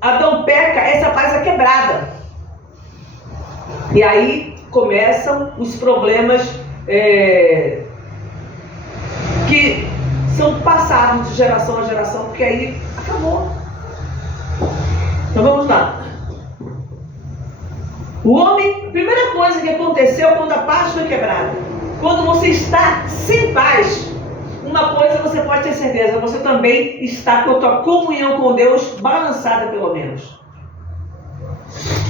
Adão peca, essa paz é quebrada. E aí começam os problemas que são passados de geração a geração, porque aí acabou. Então vamos lá. O homem, a primeira coisa que aconteceu quando a paz foi quebrada, quando você está sem paz, uma coisa você pode ter certeza, você também está com a tua comunhão com Deus balançada pelo menos.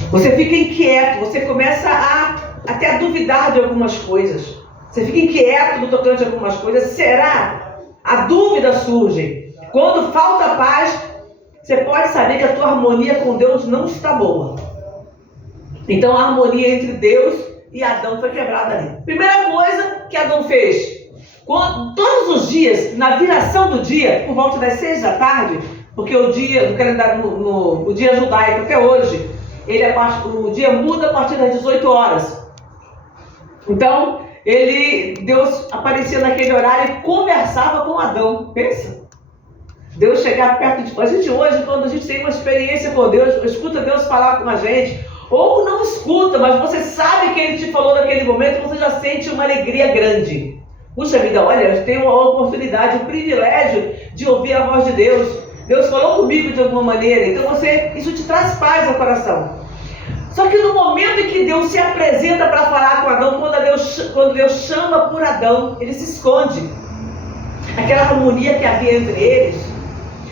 Você fica inquieto, você começa até a duvidar de algumas coisas. Você fica inquieto no tocante a algumas coisas. Será? A dúvida surge. Quando falta paz, você pode saber que a tua harmonia com Deus não está boa. Então a harmonia entre Deus e Adão foi quebrada ali. Primeira coisa que Adão fez. Todos os dias, na viração do dia, por volta das 6 da tarde, porque o dia do calendário, o dia judaico até hoje, o dia muda a partir das 18 horas. Então, Deus aparecia naquele horário e conversava com Adão. Pensa. Deus chegar perto de... A gente hoje, quando a gente tem uma experiência com Deus, escuta Deus falar com a gente, ou não escuta, mas você sabe que Ele te falou naquele momento, você já sente uma alegria grande. Puxa vida, olha, eu tenho a oportunidade, o privilégio de ouvir a voz de Deus. Deus falou comigo de alguma maneira, então isso te traz paz ao coração. Só que no momento em que Deus se apresenta para falar com Adão, quando Deus chama por Adão, ele se esconde. Aquela harmonia que havia entre eles,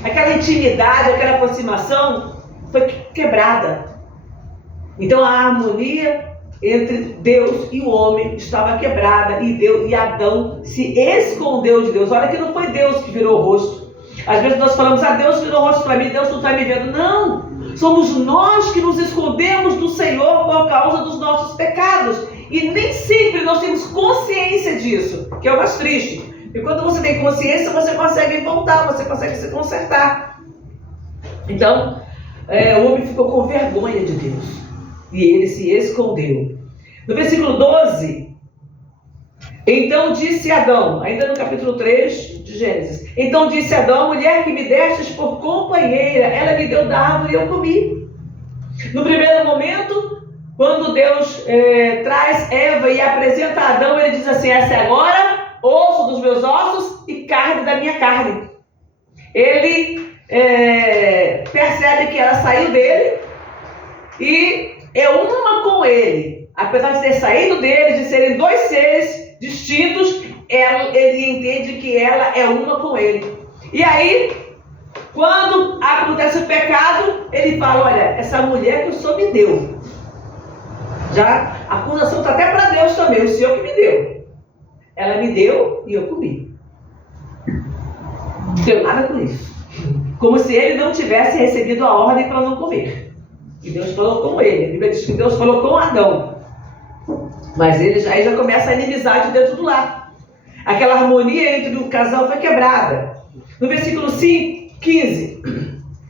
aquela intimidade, aquela aproximação, foi quebrada. Então a harmonia entre Deus e o homem estava quebrada e Adão se escondeu de Deus. Olha que não foi Deus que virou o rosto. Às vezes nós falamos, Deus virou o rosto para mim, Deus não está me vendo. Não, somos nós que nos escondemos do Senhor por causa dos nossos pecados. E nem sempre nós temos consciência disso, que é o mais triste. E quando você tem consciência, você consegue voltar, você consegue se consertar. Então, o homem ficou com vergonha de Deus. E ele se escondeu. No versículo 12, então disse Adão, ainda no capítulo 3 de Gênesis, então disse Adão, mulher que me destes por companheira, ela me deu da árvore e eu comi. No primeiro momento, quando Deus traz Eva e apresenta a Adão, ele diz assim, essa é agora osso dos meus ossos e carne da minha carne. Ele percebe que ela saiu dele e é uma com ele. Apesar de ter saído dele, de serem dois seres distintos, ele entende que ela é uma com ele. E aí, quando acontece o pecado, ele fala, olha, essa mulher que o Senhor me deu. Já a acusação está até para Deus também, o Senhor que me deu. Ela me deu e eu comi. Não deu nada com isso. Como se ele não tivesse recebido a ordem para não comer. E Deus falou com ele. A Bíblia diz que Deus falou com Adão. Mas aí já começa a inimizade dentro do lar. Aquela harmonia entre o casal foi quebrada. No versículo 15.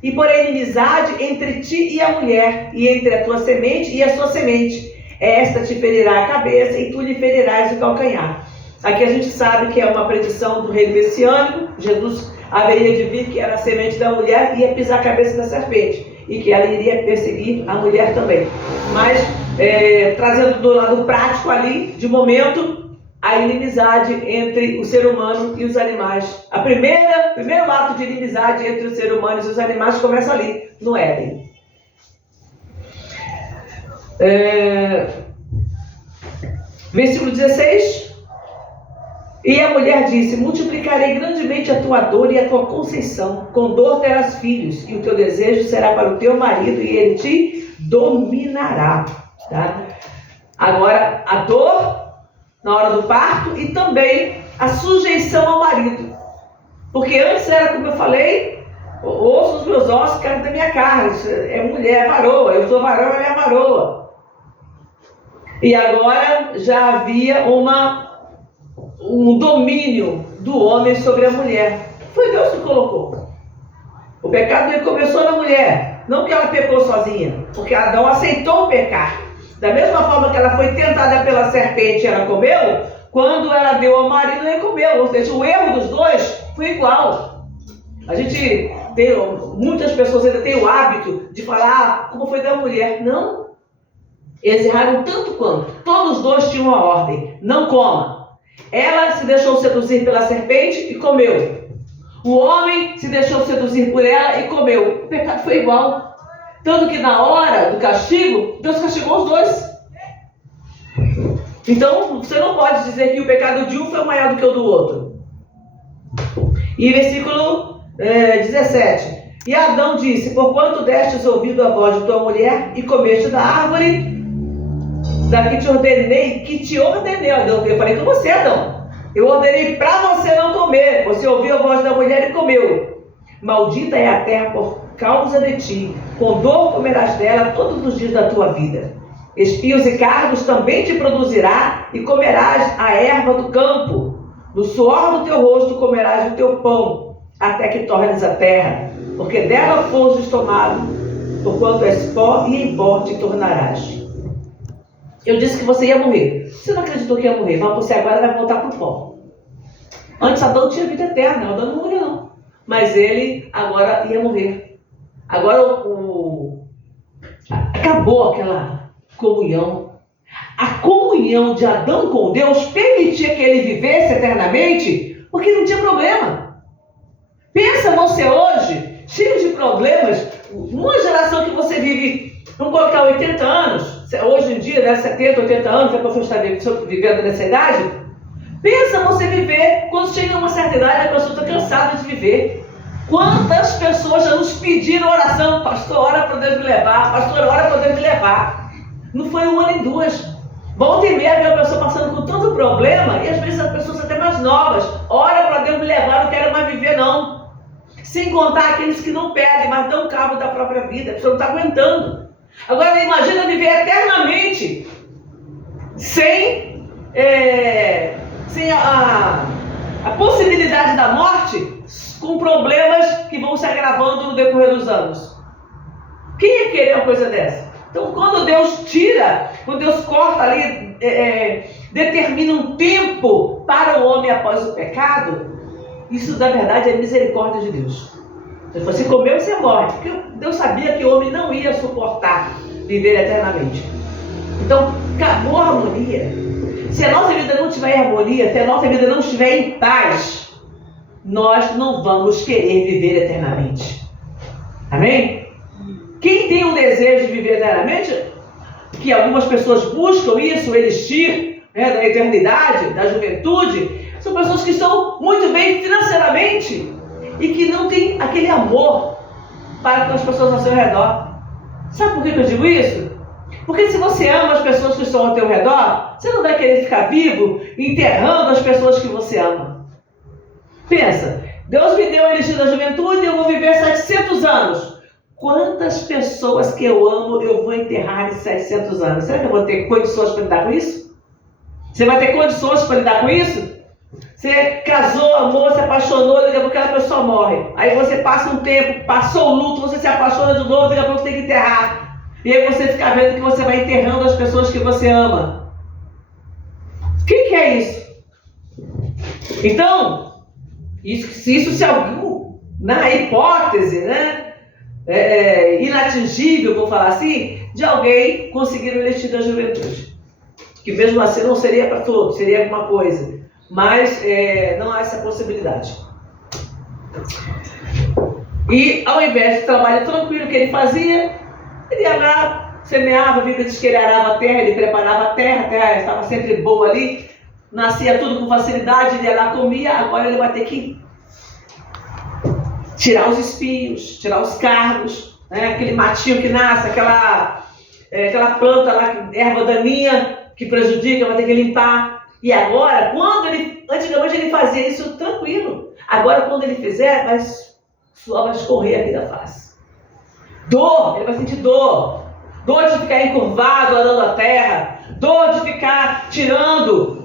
E porém inimizade entre ti e a mulher, e entre a tua semente e a sua semente. Esta te ferirá a cabeça e tu lhe ferirás o calcanhar. Aqui a gente sabe que é uma predição do reino messiânico. Jesus haveria de vir, que era a semente da mulher, e ia pisar a cabeça da serpente. E que ela iria perseguir a mulher também. Mas, trazendo do lado prático ali, de momento, a inimizade entre o ser humano e os animais. O primeiro ato de inimizade entre o ser humano e os animais começa ali, no Éden. Versículo 16. E a mulher disse, multiplicarei grandemente a tua dor e a tua conceição. Com dor terás filhos, e o teu desejo será para o teu marido, e ele te dominará. Tá? Agora, a dor na hora do parto e também a sujeição ao marido. Porque antes era, como eu falei, osso dos meus ossos, carne da minha carne. É mulher, é varoa. Eu sou varão, ela é varoa. E agora já havia um domínio do homem sobre a mulher. Foi Deus que colocou. O pecado começou na mulher. Não que ela pecou sozinha. Porque Adão aceitou pecar. Da mesma forma que ela foi tentada pela serpente e ela comeu, quando ela deu ao marido, ele comeu. Ou seja, o erro dos dois foi igual. A gente Muitas pessoas ainda têm o hábito de falar como foi da mulher. Não. Eles erraram tanto quanto. Todos os dois tinham uma ordem. Não coma. Ela se deixou seduzir pela serpente e comeu. O homem se deixou seduzir por ela e comeu. O pecado foi igual. Tanto que na hora do castigo, Deus castigou os dois. Então, você não pode dizer que o pecado de um foi maior do que o do outro. E versículo 17. E Adão disse: porquanto destes ouvido a voz de tua mulher e comeste da árvore da que te ordenei, Adão. Eu falei com você, Adão. Eu ordenei para você não comer. Você ouviu a voz da mulher e comeu. Maldita é a terra por causa de ti. Com dor comerás dela todos os dias da tua vida. Espios e cardos também te produzirá, e comerás a erva do campo. No suor do teu rosto comerás o teu pão, até que tornes a terra, porque dela fostes tomado, porquanto és pó, e em pó te tornarás. Eu disse que você ia morrer. Você não acreditou que ia morrer, mas você agora vai voltar para o pó. Antes Adão tinha vida eterna, Adão não morreu não. Mas ele agora ia morrer. Agora acabou aquela comunhão. A comunhão de Adão com Deus permitia que ele vivesse eternamente, porque não tinha problema. Pensa você hoje, cheio de problemas, numa geração que você vive, vamos colocar 80 anos, hoje em dia, né, 70, 80 anos, que a pessoa está vivendo nessa idade. Pensa você viver, quando chega a uma certa idade, a pessoa está cansada de viver. Quantas pessoas já nos pediram oração? Pastor, ora para Deus me levar. Pastor, ora para Deus me levar. Não foi um ano e duas. Volta e meia, a pessoa passando com tanto problema, e às vezes as pessoas até mais novas. Ora para Deus me levar, não quero mais viver não. Sem contar aqueles que não pedem, mas dão cabo da própria vida. A pessoa não está aguentando. Agora imagina viver eternamente sem a possibilidade da morte, com problemas que vão se agravando no decorrer dos anos. Quem ia querer uma coisa dessa? Então, quando Deus tira, quando Deus corta ali, determina um tempo para o homem após o pecado, isso, na verdade, é misericórdia de Deus. Se você comeu, você morre. Porque Deus sabia que o homem não ia suportar viver eternamente. Então, acabou a harmonia. Se a nossa vida não estiver em harmonia, se a nossa vida não estiver em paz, nós não vamos querer viver eternamente. Amém? Quem tem o desejo de viver eternamente, que algumas pessoas buscam isso, o elixir, da eternidade, da juventude, são pessoas que estão muito bem financeiramente e que não têm aquele amor para com as pessoas ao seu redor. Sabe por que eu digo isso? Porque se você ama as pessoas que estão ao teu redor, você não vai querer ficar vivo enterrando as pessoas que você ama. Pensa, Deus me deu o elixir da juventude e eu vou viver 700 anos. Quantas pessoas que eu amo eu vou enterrar em 700 anos? Será que eu vou ter condições para lidar com isso? Você vai ter condições para lidar com isso? Você casou, amou, se apaixonou, daqui a pouco aquela pessoa morre. Aí você passa um tempo, passou o luto, você se apaixona de novo, daqui a pouco você tem que enterrar. E aí você fica vendo que você vai enterrando as pessoas que você ama. O que é isso? Então, se algum, na hipótese, inatingível, vou falar assim, de alguém conseguir o elixir da juventude. Que mesmo assim não seria para todos, seria alguma coisa. Mas não há essa possibilidade. E ao invés do trabalho tranquilo que ele fazia, ele ia lá, semeava, a Bíblia diz que ele arava a terra, ele preparava a terra estava sempre boa ali, nascia tudo com facilidade, ele ia lá, comia, agora ele vai ter que tirar os espinhos, tirar os cardos, aquele matinho que nasce, aquela planta lá, erva daninha, que prejudica, vai ter que limpar. E agora, antigamente ele fazia isso tranquilo. Agora, quando ele fizer, vai escorrer aqui da face. Dor, ele vai sentir dor. Dor de ficar encurvado, arando a terra. Dor de ficar tirando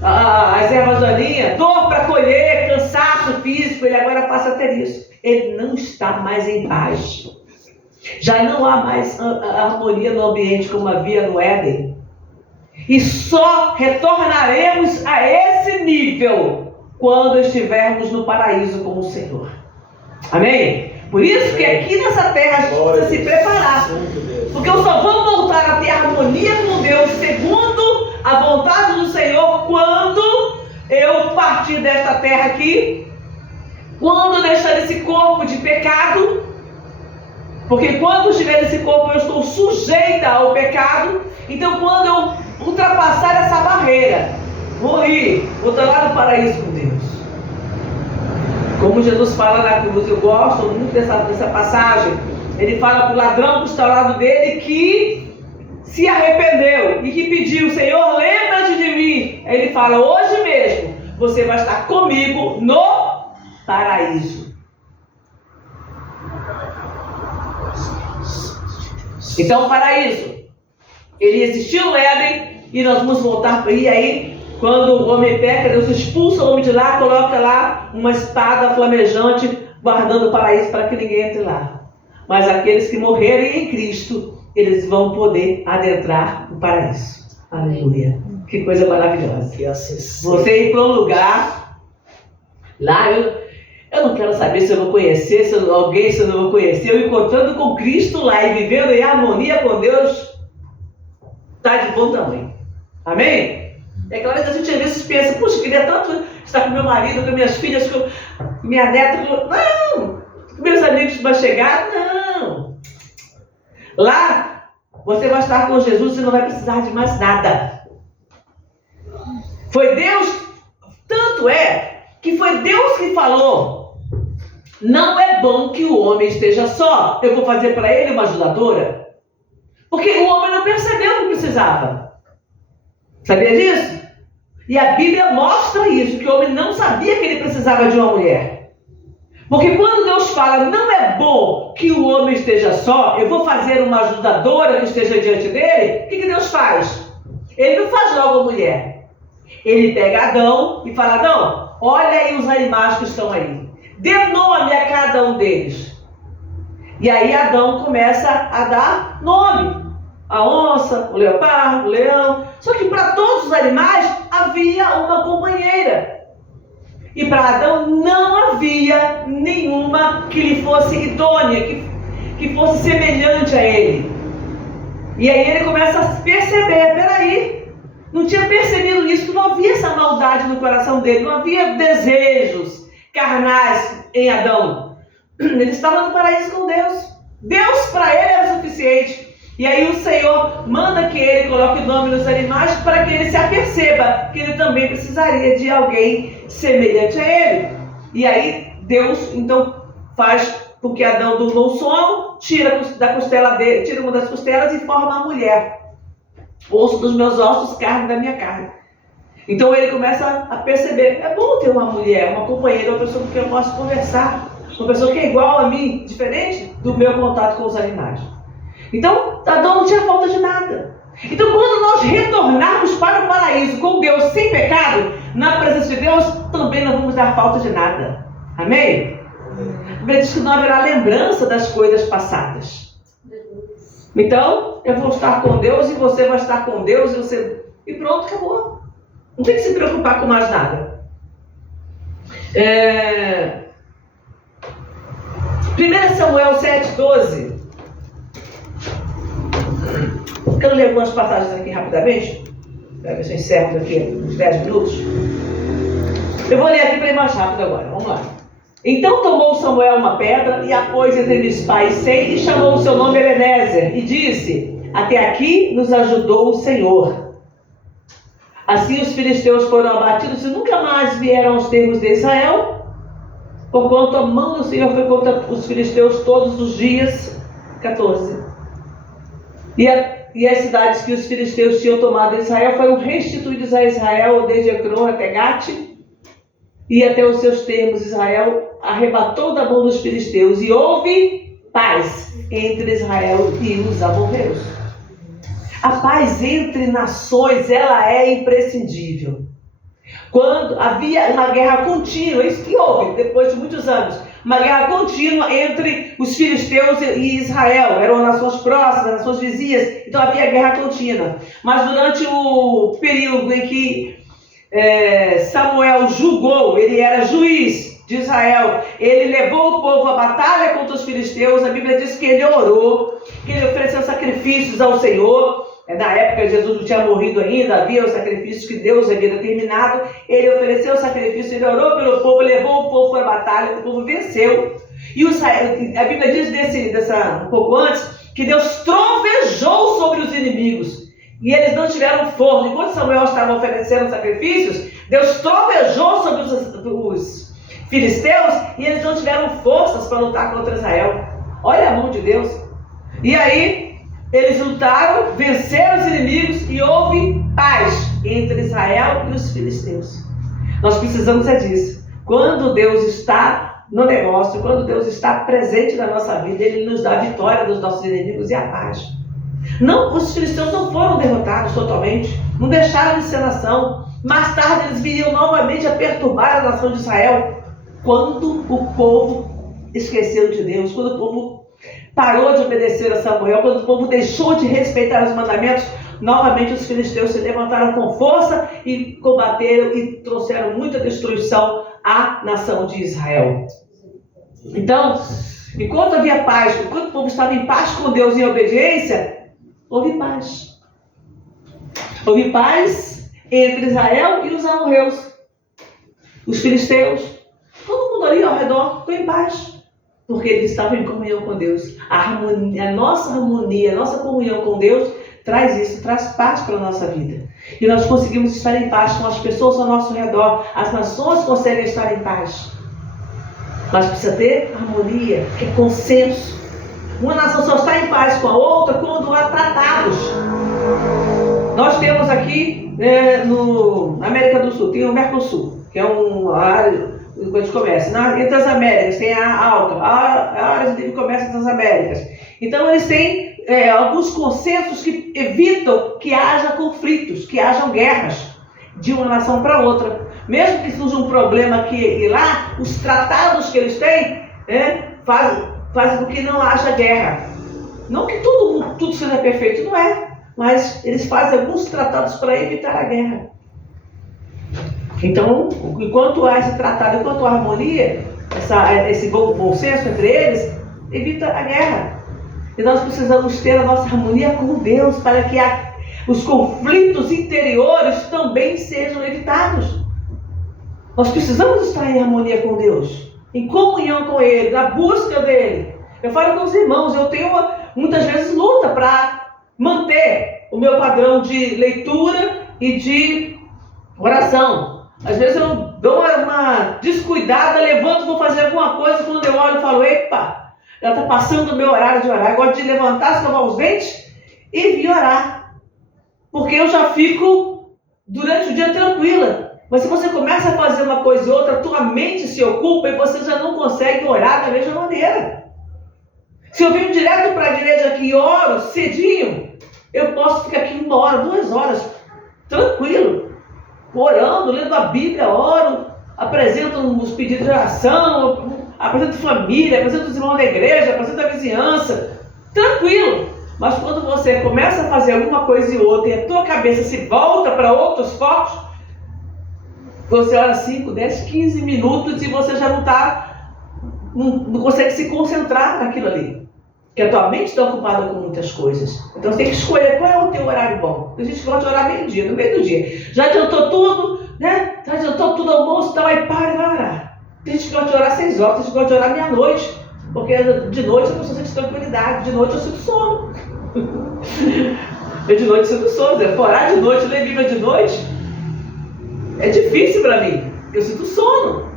as ervas daninhas. Dor para colher, cansaço físico. Ele agora passa a ter isso. Ele não está mais em paz. Já não há mais a harmonia no ambiente como havia no Éden. E só retornaremos a esse nível quando estivermos no paraíso com o Senhor. Amém? Por isso que aqui nessa terra a gente precisa se preparar. Porque eu só vou voltar a ter harmonia com Deus segundo a vontade do Senhor quando eu partir desta terra aqui, quando eu deixar esse corpo de pecado. Porque quando eu estiver nesse corpo eu estou sujeita ao pecado. Então quando eu ultrapassar essa barreira, vou estar lá no paraíso com Deus. Como Jesus fala na cruz, eu gosto muito dessa passagem. Ele fala para o ladrão que está ao lado dele que se arrependeu e que pediu: Senhor, lembra-te de mim. Aí ele fala: hoje mesmo você vai estar comigo no paraíso. Então o paraíso, ele existiu no Éden e nós vamos voltar para aí. Aí quando o homem peca, Deus expulsa o homem de lá, coloca lá uma espada flamejante, guardando o paraíso para que ninguém entre lá. Mas aqueles que morrerem em Cristo, eles vão poder adentrar o paraíso. Aleluia. Que coisa maravilhosa. Você ir para um lugar, lá eu não quero saber se eu vou conhecer, se eu não vou conhecer. Eu encontrando com Cristo lá e vivendo em harmonia com Deus, está de bom tamanho. Amém? É claro que a gente às vezes pensa: puxa, eu queria tanto estar com meu marido, com minhas filhas, com minha neta. Não! Com meus amigos que vão chegar. Não! Lá, você vai estar com Jesus e não vai precisar de mais nada. Foi Deus, tanto é que foi Deus que falou: não é bom que o homem esteja só, eu vou fazer para ele uma ajudadora. Porque o homem não percebeu que precisava. Sabia disso? E a Bíblia mostra isso, que o homem não sabia que ele precisava de uma mulher. Porque quando Deus fala: não é bom que o homem esteja só, eu vou fazer uma ajudadora que esteja diante dele, o que Deus faz? Ele não faz logo a mulher. Ele pega Adão e fala: Adão, olha aí os animais que estão aí. Dê nome a cada um deles. E aí Adão começa a dar nome. A onça, o leopardo, o leão. Só que para todos os animais havia uma companheira. E para Adão não havia nenhuma que lhe fosse idônea, que fosse semelhante a ele. E aí ele começa a perceber: peraí, não tinha percebido isso, que não havia essa maldade no coração dele, não havia desejos carnais em Adão. Ele estava no paraíso com Deus. Deus para ele era suficiente. E aí o Senhor manda que ele coloque o nome nos animais para que ele se aperceba que ele também precisaria de alguém semelhante a ele. E aí Deus então faz porque Adão dormiu um sono, tira da costela dele, tira uma das costelas e forma a mulher. Osso dos meus ossos, carne da minha carne. Então ele começa a perceber: é bom ter uma mulher, uma companheira, uma pessoa com quem eu posso conversar, uma pessoa que é igual a mim, diferente do meu contato com os animais. Então, Adão não tinha falta de nada. Então, quando nós retornarmos para o paraíso com Deus sem pecado, na presença de Deus, também não vamos dar falta de nada. Amém? A Bíblia diz que não haverá lembrança das coisas passadas. Então, eu vou estar com Deus e você vai estar com Deus e pronto, acabou. Não tem que se preocupar com mais nada. 1 Samuel 7,12. Quero ler algumas passagens aqui rapidamente, para ver se eu encerro daqui uns 10 minutos. Eu vou ler aqui para ir mais rápido agora, vamos lá. Então tomou Samuel uma pedra e a pôs entre Mispa e Sei, e chamou o seu nome Ebenezer, e disse: até aqui nos ajudou o Senhor. Assim os filisteus foram abatidos e nunca mais vieram aos termos de Israel, porquanto a mão do Senhor foi contra os filisteus todos os dias. 14. E as cidades que os filisteus tinham tomado em Israel foram restituídas a Israel, desde Ecrón até Gate, e até os seus termos. Israel arrebatou da mão dos filisteus, e houve paz entre Israel e os amorreus. A paz entre nações, ela é imprescindível. Quando havia uma guerra contínua, isso que houve depois de muitos anos, uma guerra contínua entre os filisteus e Israel. Eram nações próximas, nações vizinhas, então havia guerra contínua. Mas durante o período em que Samuel julgou, ele era juiz de Israel, ele levou o povo à batalha contra os filisteus. A Bíblia diz que ele orou, que ele ofereceu sacrifícios ao Senhor. Na época Jesus não tinha morrido ainda, havia os sacrifícios que Deus havia determinado. Ele ofereceu o sacrifício, ele orou pelo povo, levou o povo para a batalha, o povo venceu. E a Bíblia diz um pouco antes, que Deus trovejou sobre os inimigos. E eles não tiveram força. Enquanto Samuel estava oferecendo sacrifícios, Deus trovejou sobre os filisteus e eles não tiveram forças para lutar contra Israel. Olha a mão de Deus. E aí, eles lutaram, venceram os inimigos e houve paz entre Israel e os filisteus. Nós precisamos disso. Quando Deus está no negócio, quando Deus está presente na nossa vida, Ele nos dá a vitória dos nossos inimigos e a paz. Não, os filisteus não foram derrotados totalmente, não deixaram de ser nação. Mais tarde eles viriam novamente a perturbar a nação de Israel, quando o povo esqueceu de Deus, quando o povo parou de obedecer a Samuel, quando o povo deixou de respeitar os mandamentos. Novamente os filisteus se levantaram com força e combateram e trouxeram muita destruição à nação de Israel. Então, enquanto havia paz, enquanto o povo estava em paz com Deus e em obediência, houve paz. Houve paz entre Israel e os amorreus. Os filisteus, todo mundo ali ao redor ficou em paz, porque eles estavam em comunhão com Deus. A nossa harmonia, a nossa comunhão com Deus traz isso, traz paz para a nossa vida. E nós conseguimos estar em paz com as pessoas ao nosso redor. As nações conseguem estar em paz. Mas precisa ter harmonia, que é consenso. Uma nação só está em paz com a outra quando há tratados. Nós temos aqui, na América do Sul, tem o Mercosul, que é uma área de comércio. Entre as Américas tem a área de comércio entre as Américas. Então eles têm alguns consensos que evitam que haja conflitos, que hajam guerras de uma nação para outra. Mesmo que surja um problema aqui e lá, os tratados que eles têm fazem com que não haja guerra. Não que tudo seja perfeito, não é. Mas eles fazem alguns tratados para evitar a guerra. Então, enquanto há esse tratado, enquanto há harmonia, esse bom senso entre eles, evita a guerra. E nós precisamos ter a nossa harmonia com Deus para que os conflitos interiores também sejam evitados. Nós precisamos estar em harmonia com Deus, em comunhão com Ele, na busca dEle. Eu falo com os irmãos, eu tenho muitas vezes luta para manter o meu padrão de leitura e de oração. Às vezes eu dou uma descuidada, levanto, vou fazer alguma coisa, quando eu olho eu falo, epa, já está passando o meu horário de orar. Eu gosto de levantar, escovar os dentes e vir orar. Porque eu já fico durante o dia tranquila. Mas se você começa a fazer uma coisa e outra, tua mente se ocupa e você já não consegue orar da mesma maneira. Se eu venho direto para a igreja aqui e oro cedinho, eu posso ficar aqui 1 hora, 2 horas, tranquilo, orando, lendo a Bíblia, oro, apresento os pedidos de oração, apresento família, apresento os irmãos da igreja, apresento a vizinhança, tranquilo. Mas quando você começa a fazer alguma coisa e outra e a tua cabeça se volta para outros focos, você ora 5, 10, 15 minutos e você já não consegue se concentrar naquilo ali. Porque a tua mente está ocupada com muitas coisas. Então você tem que escolher qual é o teu horário bom. Tem gente que gosta de orar meio-dia, no meio do dia. Já adiantou tudo, né? Já adiantou tudo, almoço, então aí para e vai orar. Tem gente que gosta de orar 6 horas, tem gente que gosta de orar meia-noite. Porque de noite a pessoa sente tranquilidade, de noite eu sinto sono. Eu de noite sinto sono. Orar de noite, ler Bíblia de noite, é difícil para mim. Eu sinto sono.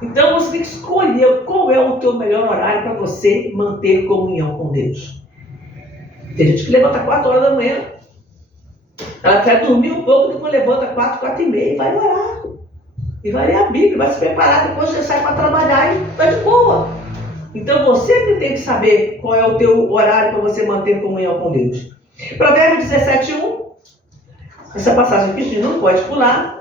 Então você tem que escolher qual é o teu melhor horário para você manter comunhão com Deus. Tem gente que levanta 4 horas da manhã. Ela quer dormir um pouco, depois levanta 4, 4 e meia e vai orar. E vai ler a Bíblia, vai se preparar, depois você sai para trabalhar e vai de boa. Então você que tem que saber qual é o teu horário para você manter comunhão com Deus. Provérbios 17:1. Essa passagem aqui a gente não pode pular.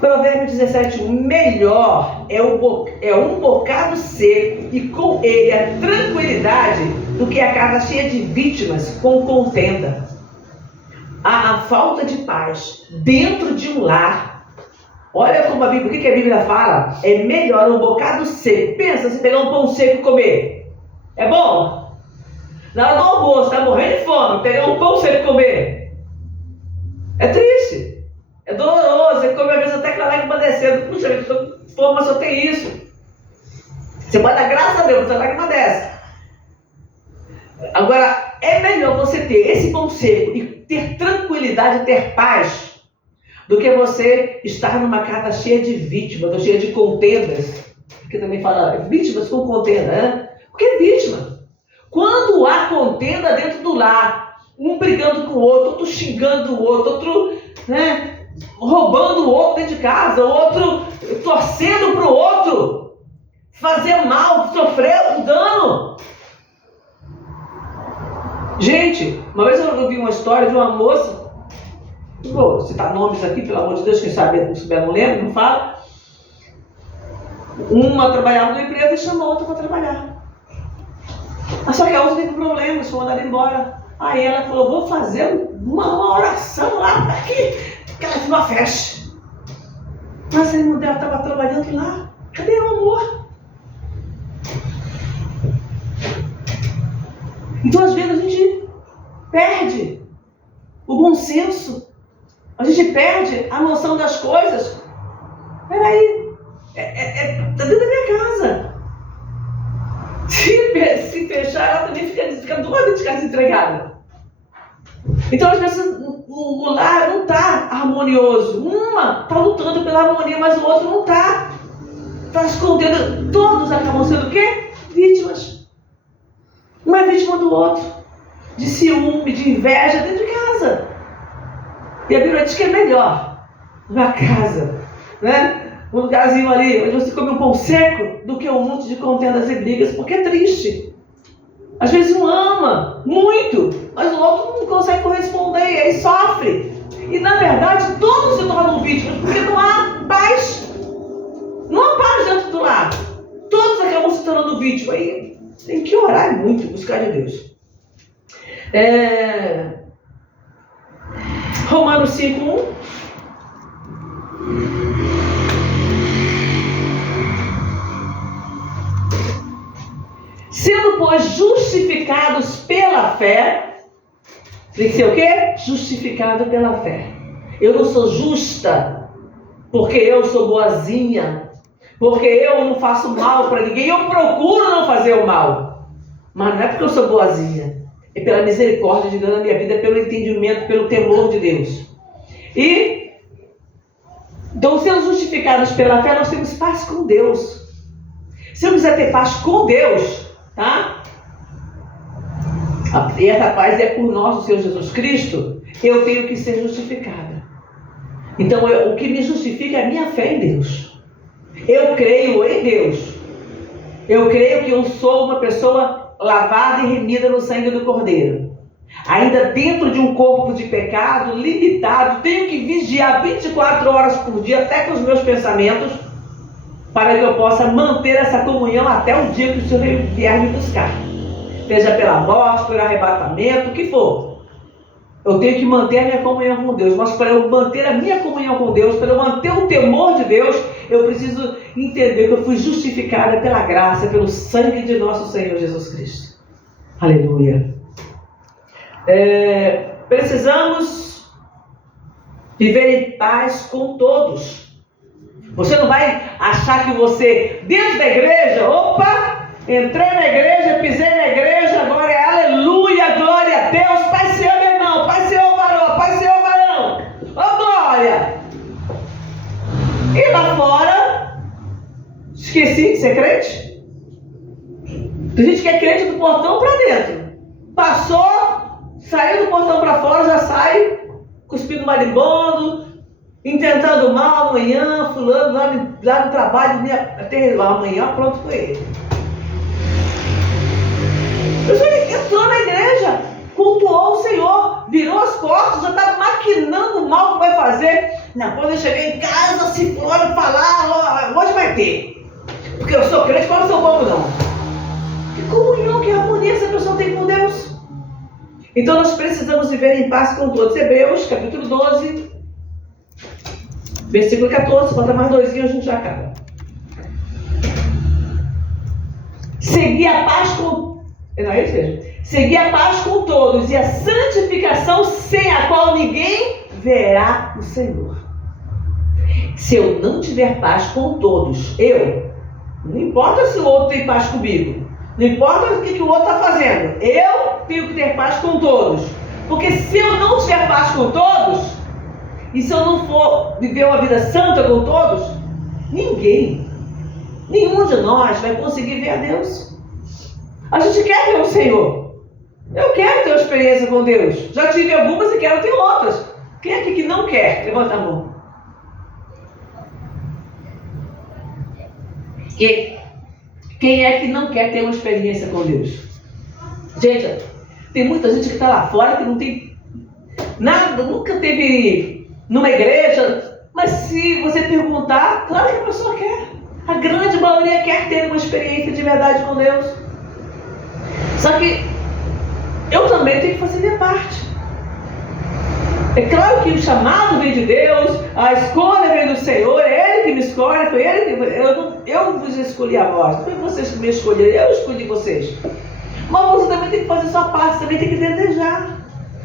Provérbios 17:1. Melhor é um bocado seco e com ele a tranquilidade do que a casa cheia de vítimas com contenda. A falta de paz dentro de um lar Olha como a Bíblia, o que a Bíblia fala? É melhor um bocado seco. Pensa, se pegar um pão seco e comer. É bom? Na hora do almoço, tá morrendo de fome, pegar um pão seco e comer. É triste. É doloroso. Você come às vezes até aquela lágrima descendo. Puxa, eu tô com fome, mas só tem isso. Você pode dar graças a Deus, a lágrima desce. Agora, é melhor você ter esse pão seco e ter tranquilidade, ter paz, do que você estar numa casa cheia de vítimas, cheia de contendas. Que também fala vítimas com contenda, né? Porque é vítima. Quando há contenda dentro do lar, um brigando com o outro xingando o outro, né, roubando o outro dentro de casa, o outro torcendo para o outro, fazer mal, sofrer um dano. Gente, uma vez eu ouvi uma história de uma moça, vou citar nomes aqui, pelo amor de Deus, quem sabe, não lembro, não falo. Uma trabalhava numa empresa e chamou a outra para trabalhar. Mas só que a outra teve problemas, foi mandada embora. Aí ela falou, vou fazer uma oração lá para que ela se uma feche. Mas a irmã dela estava trabalhando lá. Cadê o amor? Então às vezes a gente perde o bom senso. A gente perde a noção das coisas. Peraí, tá dentro da minha casa. Se fechar, ela também fica doida de casa entregada. Então, às vezes, o lar não está harmonioso. Uma está lutando pela harmonia, mas o outro não está. Está escondendo. Todos acabam sendo o quê? Vítimas. Um é vítima do outro. De ciúme, de inveja dentro de casa. E a Bíblia diz que é melhor uma casa, né? Um lugarzinho ali onde você come um pão seco do que um monte de contendas e brigas, porque é triste. Às vezes um ama muito, mas o outro não consegue corresponder e aí sofre. E na verdade todos se tornam vítimas, porque não há paz. Não há paz dentro do lar. Todos acabam se tornando vítimas. Aí tem que orar muito, buscar de Deus. Romanos 5:1. Sendo, pois, justificados pela fé, tem que ser o quê? Justificado pela fé. Eu não sou justa porque eu sou boazinha, porque eu não faço mal para ninguém, eu procuro não fazer o mal. Mas não é porque eu sou boazinha, é pela misericórdia de Deus na minha vida, pelo entendimento, pelo temor de Deus. E, então, sendo justificados pela fé, nós temos paz com Deus. Se eu quiser ter paz com Deus, tá? E essa paz é por nosso Senhor Jesus Cristo, eu tenho que ser justificada. Então, o que me justifica é a minha fé em Deus. Eu creio em Deus. Eu creio que eu sou uma pessoa lavada e remida no sangue do Cordeiro. Ainda dentro de um corpo de pecado, limitado, tenho que vigiar 24 horas por dia, até com os meus pensamentos, para que eu possa manter essa comunhão até o dia que o Senhor vier me buscar. Seja pela morte, pelo arrebatamento, o que for. Eu tenho que manter a minha comunhão com Deus. Mas para eu manter a minha comunhão com Deus, para eu manter o temor de Deus, eu preciso entender que eu fui justificada pela graça, pelo sangue de nosso Senhor Jesus Cristo. Aleluia. Precisamos viver em paz com todos. Você não vai achar que você, dentro da igreja, opa, entrei na igreja, pisei na igreja, agora é aleluia, glória a Deus, Pai Senhor, meu irmão, Pai Senhor, varão, Pai Senhor, varão, ô glória. E lá fora, esqueci de ser crente. Tem gente que é crente do portão para dentro. Passou, saiu do portão para fora, já sai cuspindo marimbondo, intentando mal amanhã, fulano lá no trabalho, até amanhã pronto com ele. Ele entrou na igreja, cultuou o Senhor, virou as costas, já está maquinando o mal que vai fazer. Não, quando eu cheguei em casa, se fulano falar, hoje vai ter. Porque eu sou crente, mas não sou bobo não. Que comunhão, que harmonia essa pessoa tem com Deus. Então nós precisamos viver em paz com todos. Hebreus, capítulo 12. Versículo 14, bota mais 2 e a gente já acaba. Segui a paz com... Não é isso mesmo? Segui a paz com todos e a santificação sem a qual ninguém verá o Senhor. Se eu não tiver paz com todos, não importa se o outro tem paz comigo, não importa o que o outro está fazendo, eu tenho que ter paz com todos. Porque se eu não tiver paz com todos, e se eu não for viver uma vida santa com todos, nenhum de nós vai conseguir ver a Deus. A gente quer ver o Senhor. Eu quero ter uma experiência com Deus. Já tive algumas e quero ter outras. Quem é aqui que não quer? Levanta a mão. Quem é que não quer ter uma experiência com Deus? Gente, tem muita gente que está lá fora que não tem nada, nunca teve numa igreja, mas se você perguntar, claro que a pessoa quer. A grande maioria quer ter uma experiência de verdade com Deus. Só que eu também tenho que fazer minha parte. É claro que o chamado vem de Deus, a escolha vem do Senhor, é Ele que me escolhe, foi Ele que... Eu vos escolhi a vós, não foi vocês que me escolheram, eu escolhi vocês. Mas você também tem que fazer sua parte, também tem que desejar.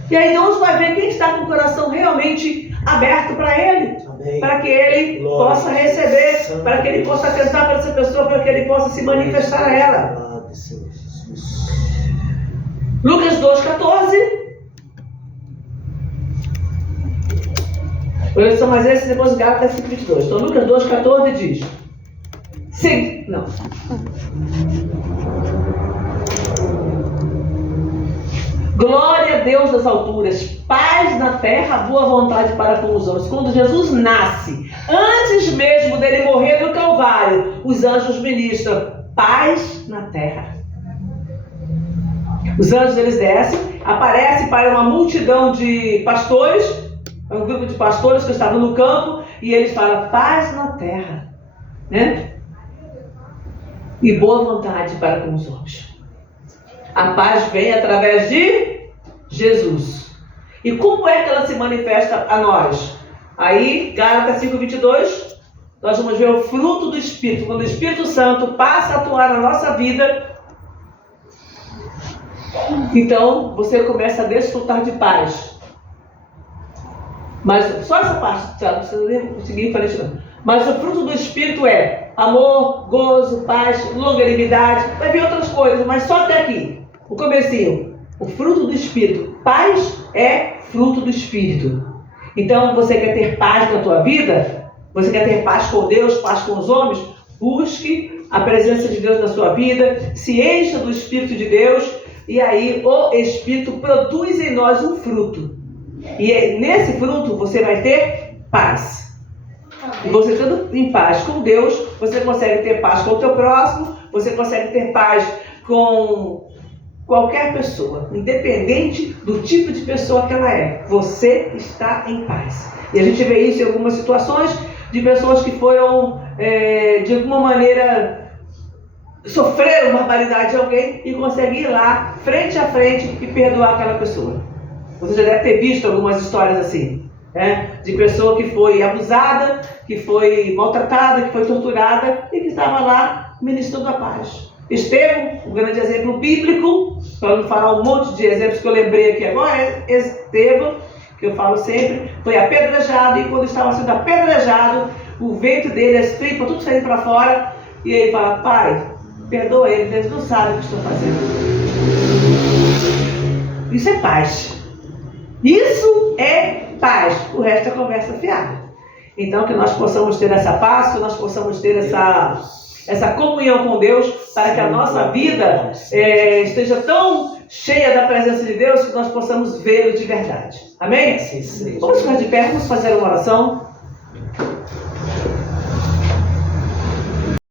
E aí Deus vai ver quem está com o coração realmente aberto para Ele. Amém. Para que Ele possa receber, Santo, para que Ele possa atentar para essa pessoa, para que Ele possa se manifestar a ela. Lucas 2,14. Olha só, mas esse depois Gálatas 5,22. Então Lucas 2,14 diz: sim, não. Glória a Deus das alturas, paz na terra, boa vontade para com os homens. Quando Jesus nasce, antes mesmo dele morrer no Calvário, os anjos ministram paz na terra. Os anjos eles descem, aparecem para uma multidão de pastores, um grupo de pastores que estavam no campo, e eles falam paz na terra, né? E boa vontade para com os homens. A paz vem através de Jesus. E como é que ela se manifesta a nós? Aí, Gálatas 5,22, nós vamos ver o fruto do Espírito. Quando o Espírito Santo passa a atuar na nossa vida, então você começa a desfrutar de paz. Mas só essa parte, não precisa nem conseguir falar isso não. Mas o fruto do Espírito é amor, gozo, paz, longanimidade. Vai vir outras coisas, mas só até aqui. O comecinho. O fruto do Espírito. Paz é fruto do Espírito. Então, você quer ter paz na tua vida? Você quer ter paz com Deus, paz com os homens? Busque a presença de Deus na sua vida. Se encha do Espírito de Deus. E aí, o Espírito produz em nós um fruto. E nesse fruto, você vai ter paz. E você estando em paz com Deus, você consegue ter paz com o teu próximo, você consegue ter paz com qualquer pessoa, independente do tipo de pessoa que ela é. Você está em paz. E a gente vê isso em algumas situações de pessoas que foram, de alguma maneira, sofreram barbaridade de alguém e conseguem ir lá, frente a frente, e perdoar aquela pessoa. Você já deve ter visto algumas histórias assim. De pessoa que foi abusada, que foi maltratada, que foi torturada e que estava lá ministrando a paz. Estevão, um grande exemplo bíblico, para não falar um monte de exemplos que eu lembrei aqui agora, Estevão, que eu falo sempre, foi apedrejado e quando estava sendo apedrejado, o ventre dele, as tripas, tudo saindo para fora e ele fala, Pai, perdoa ele, eles não sabem o que estão fazendo. Isso é paz. Isso é paz. O resto é conversa fiada. Então, que nós possamos ter essa paz, que nós possamos ter essa comunhão com Deus, para que a nossa vida esteja tão cheia da presença de Deus, que nós possamos vê-lo de verdade. Amém? Vamos ficar de pé, vamos fazer uma oração.